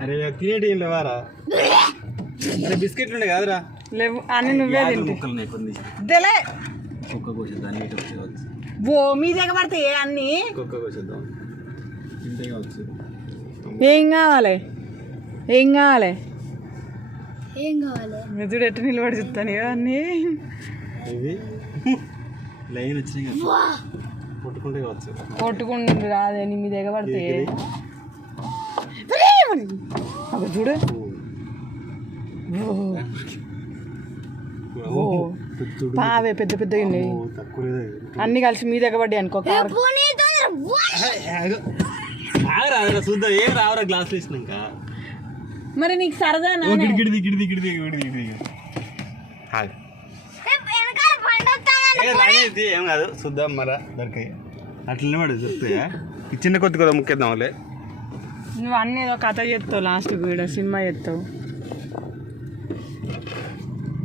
అరే తినేటి లేవారా అరే బిస్కెట్లు ఉండే కాదురా లేవు అన్ని నువ్వే ముక్కలు ఉన్నాయి కొన్ని తెలే కుక్క కోసేద్దాం నీట్ వచ్చేవచ్చు ఓ మీ దగ్గర పడతాయి అన్ని కుక్క కోసేద్దాం తింటే కావచ్చు ఏం కావాలి ఏం కావాలి ఏం కావాలి మెదుడు ఎట్టు నిలబడి చెప్తాను అన్నీ ఇవి లైన్ వచ్చినాయి కదా కొట్టుకుంటే కావచ్చు కొట్టుకుంటు రాదే నీ మీ దగ్గర పడితే అక్కడ చూడు పావే పెద్ద పెద్ద అన్ని కలిసి మీ దగ్గర పడ్డాయి అనుకో చూద్దాం ఏం రావరా గ్లాసులు వేసినాక మరి నీకు సరదా గిడిది గిడిది గిడిది గిడిది గిడిది ఏం కాదు చూద్దాం మరా దొరికాయి అట్లనే పడు దొరుకుతాయా ఈ చిన్న కొద్ది కదా ముఖ్యద్దాంలే నువ్వు అన్నీ ఏదో కథ చేస్తావు లాస్ట్ కూడా సినిమా చేస్తావు